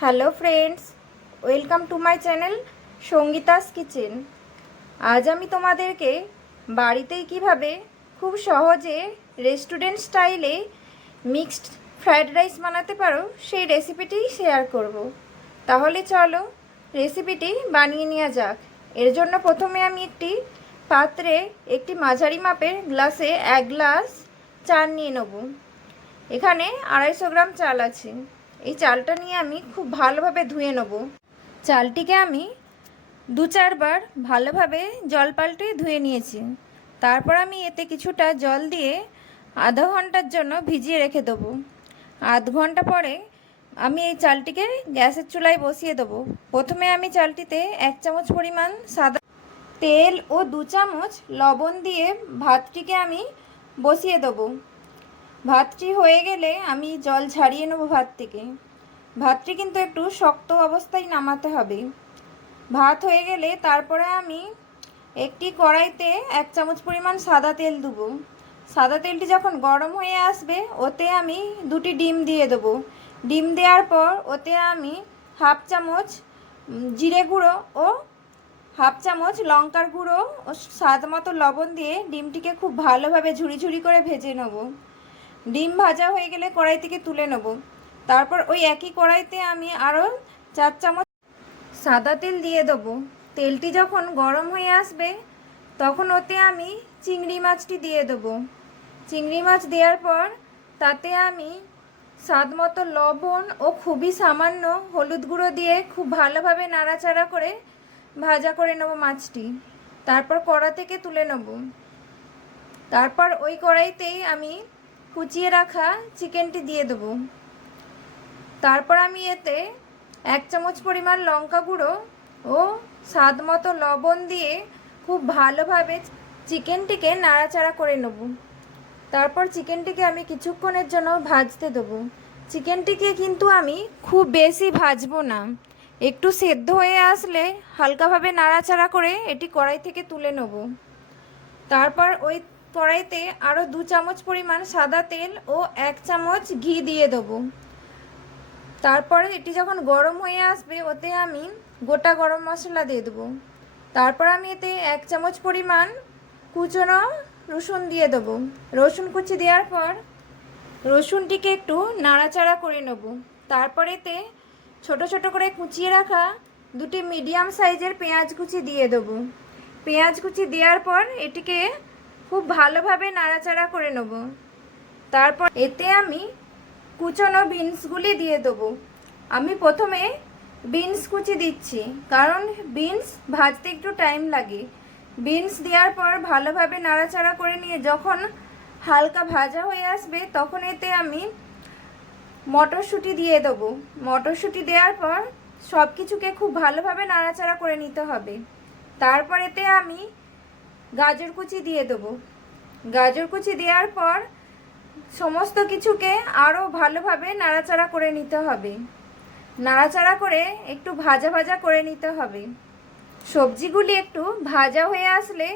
Hello friends welcome to my channel Sangeeta's kitchen আজ আমি তোমাদেরকে বাড়িতেই কীভাবে খুব সহজে রেস্টুরেন্ট স্টাইলে মিক্সড ফ্রায়েড রাইস বানাতে পারো, সেই রেসিপিটি শেয়ার করব। তাহলে চলো রেসিপিটি বানিয়ে নেওয়া যাক। এর জন্য প্রথমে আমি একটি পাত্রে একটি মাঝারি মাপের গ্লাসে এক গ্লাস চাল নিয়ে নেব। এখানে আড়াইশো গ্রাম চাল আছে। এই চালটা নিয়ে আমি খুব ভালোভাবে ধুয়ে নেব। চালটিকে আমি দু চারবার ভালোভাবে জল পাল্টে ধুয়ে নিয়েছি। তারপর আমি এতে কিছুটা জল দিয়ে আধা ঘণ্টার জন্য ভিজিয়ে রেখে দেবো। আধ ঘণ্টা পরে আমি এই চালটিকে গ্যাসের চুলায় বসিয়ে দেবো। প্রথমে আমি চালটিতে এক চামচ পরিমাণ সাদা তেল ও দু চামচ লবণ দিয়ে ভাতটিকে আমি বসিয়ে দেবো। ভাতটি হয়ে গেলে আমি জল ঝাড়িয়ে নেব ভাত থেকে। ভাতটি কিন্তু একটু শক্ত অবস্থায় নামাতে হবে। ভাত হয়ে গেলে তারপরে আমি একটি কড়াইতে এক চামচ পরিমাণ সাদা তেল দেবো। সাদা তেলটি যখন গরম হয়ে আসবে, ওতে আমি দুটি ডিম দিয়ে দেবো। ডিম দেওয়ার পর ওতে আমি হাফ চামচ জিরে গুঁড়ো ও হাফ চামচ লঙ্কার গুঁড়ো ও স্বাদ মতো লবণ দিয়ে ডিমটিকে খুব ভালোভাবে ঝুড়ি ঝুড়ি করে ভেজে নেব। ডিম ভাজা হয়ে গেলে কড়াই থেকে তুলে নেব। তারপর ওই একই কড়াইতে আমি আরও চার চামচ সাদা তেল দিয়ে দেবো। তেলটি যখন গরম হয়ে আসবে, তখন ওতে আমি চিংড়ি মাছটি দিয়ে দেবো। চিংড়ি মাছ দেওয়ার পর তাতে আমি স্বাদ মতো লবণ ও খুবই সামান্য হলুদ গুঁড়ো দিয়ে খুব ভালোভাবে নাড়াচাড়া করে ভাজা করে নেব মাছটি। তারপর কড়া থেকে তুলে নেব। তারপর ওই কড়াইতেই আমি কুচিয়ে রাখা চিকেনটি দিয়ে দেবো। তারপর আমি এতে এক চামচ পরিমাণ লঙ্কা গুঁড়ো ও স্বাদ মতো লবণ দিয়ে খুব ভালোভাবে চিকেনটিকে নাড়াচাড়া করে নেব। তারপর চিকেনটিকে আমি কিছুক্ষণের জন্য ভাজতে দেবো। চিকেনটিকে কিন্তু আমি খুব বেশি ভাজবো না। একটু সেদ্ধ হয়ে আসলে হালকাভাবে নাড়াচাড়া করে এটি কড়াই থেকে তুলে নেব। তারপর ওই কড়াইতে আরও দু চামচ পরিমাণ সাদা তেল ও এক চামচ ঘি দিয়ে দেবো। তারপরে এটি যখন গরম হয়ে আসবে, ওতে আমি গোটা গরম মশলা দিয়ে দেবো। তারপর আমি এতে এক চামচ পরিমাণ কুচনো রসুন দিয়ে দেবো। রসুন কুচি দেওয়ার পর রসুনটিকে একটু নাড়াচাড়া করে নেব। তারপর এতে ছোট ছোট করে কুচিয়ে রাখা দুটি মিডিয়াম সাইজের পেঁয়াজ কুচি দিয়ে দেবো। পেঁয়াজ কুচি দেওয়ার পর এটিকে খুব ভালোভাবে নাড়াচাড়া করে নেব। তারপর এতে আমি কুচনো বিনসগুলি দিয়ে দেবো। আমি প্রথমে বিনস কুচি দিচ্ছি, কারণ বিনস ভাজতে একটু টাইম লাগে। বিনস দেওয়ার পর ভালোভাবে নাড়াচাড়া করে নিয়ে যখন হালকা ভাজা হয়ে আসবে, তখন এতে আমি মটরশুঁটি দিয়ে দেবো। মটরশুঁটি দেওয়ার পর সব কিছুকে খুব ভালোভাবে নাড়াচাড়া করে নিতে হবে। তারপর এতে আমি গাজর কুচি দিয়ে দেবো। গাজর কুচি দেওয়ার পর সমস্ত কিছুকে আরও ভালোভাবে নাড়াচাড়া করে নিতে হবে। নাড়াচাড়া করে একটু ভাজা ভাজা করে নিতে হবে। সবজিগুলি একটু ভাজা হয়ে আসলে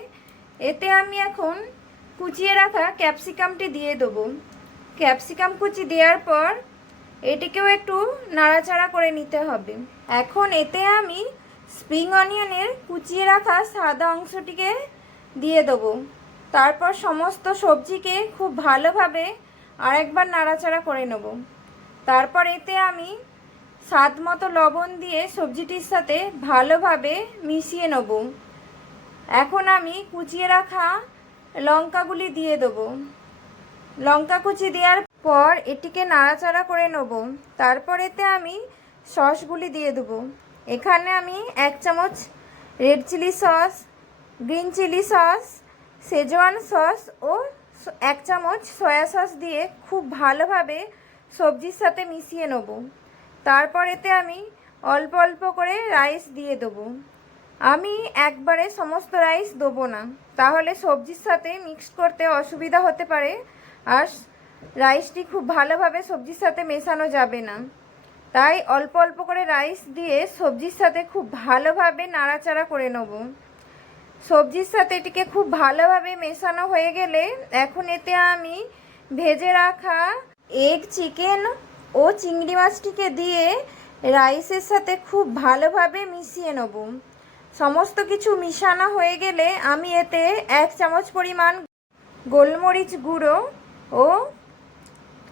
এতে আমি এখন কুচিয়ে রাখা ক্যাপসিকামটি দিয়ে দেবো। ক্যাপসিকাম কুচি দেওয়ার পর এটিকেও একটু নাড়াচাড়া করে নিতে হবে। এখন এতে আমি স্প্রিং অনিয়নের কুচিয়ে রাখা সাদা অংশটিকে দিয়ে দেবো। তারপর সমস্ত সবজিকে খুব ভালোভাবে আরেকবার নাড়াচাড়া করে নেব। তারপর এতে আমি স্বাদ মতো লবণ দিয়ে সবজিটির সাথে ভালোভাবে মিশিয়ে নেব। এখন আমি কুচিয়ে রাখা লঙ্কাগুলি দিয়ে দেবো। লঙ্কা কুচি দেওয়ার পর এটিকে নাড়াচাড়া করে নেব। তারপর এতে আমি সসগুলি দিয়ে দেবো। এখানে আমি এক চামচ red chilli sauce green chilli sauce schezwan sauce ও এক চামচ সয়া সস দিয়ে খুব ভালোভাবে সবজির সাথে মিশিয়ে নেব। তারপর এতে আমি অল্প অল্প করে রাইস দিয়ে দেবো। আমি একবারে সমস্ত রাইস দেবো না, তাহলে সবজির সাথে মিক্সড করতে অসুবিধা হতে পারে আর রাইসটি খুব ভালোভাবে সবজির সাথে মেশানো যাবে না। তাই অল্প অল্প করে রাইস দিয়ে সবজির সাথে খুব ভালোভাবে নাড়াচাড়া করে নেব। সবজির সাথে এটিকে খুব ভালোভাবে মেশানো হয়ে গেলে এখন এতে আমি ভেজে রাখা এগ চিকেন ও চিংড়ি মাছটিকে দিয়ে রাইসের সাথে খুব ভালোভাবে মিশিয়ে নেব। সমস্ত কিছু মিশানো হয়ে গেলে আমি এতে এক চামচ পরিমাণ গোলমরিচ গুঁড়ো ও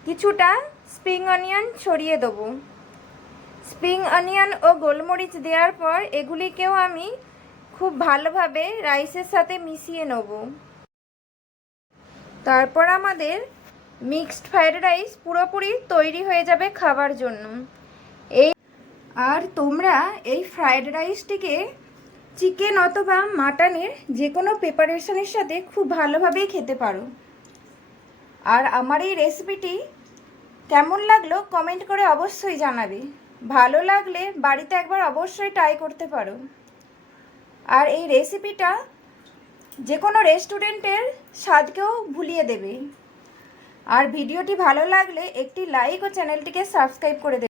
কিছুটা স্প্রিং অনিয়ন ছড়িয়ে দেবো। স্প্রিং অনিয়ন ও গোলমরিচ দেওয়ার পর এগুলিকেও আমি খুব ভালোভাবে রাইসের সাথে মিশিয়ে নেব। তারপর আমাদের মিক্সড ফ্রাইড রাইস পুরোপুরি তৈরি হয়ে যাবে খাবার জন্য। এই আর তোমরা এই ফ্রাইড রাইসটিকে চিকেন অথবা মাটনের যে কোনো প্রিপারেশনের সাথে খুব ভালোভাবেই খেতে পারো। আর আমার এই রেসিপিটি কেমন লাগল কমেন্ট করে অবশ্যই জানাবে। ভালো লাগলে বাড়িতে একবার অবশ্যই ট্রাই করতে পারো। আর এই রেসিপিটা যে কোনো রেস্টুরেন্টের স্বাদকেও ভুলিয়ে দেবে। আর ভিডিওটি ভালো লাগলে একটি লাইক ও চ্যানেলটিকে সাবস্ক্রাইব করে দেবে।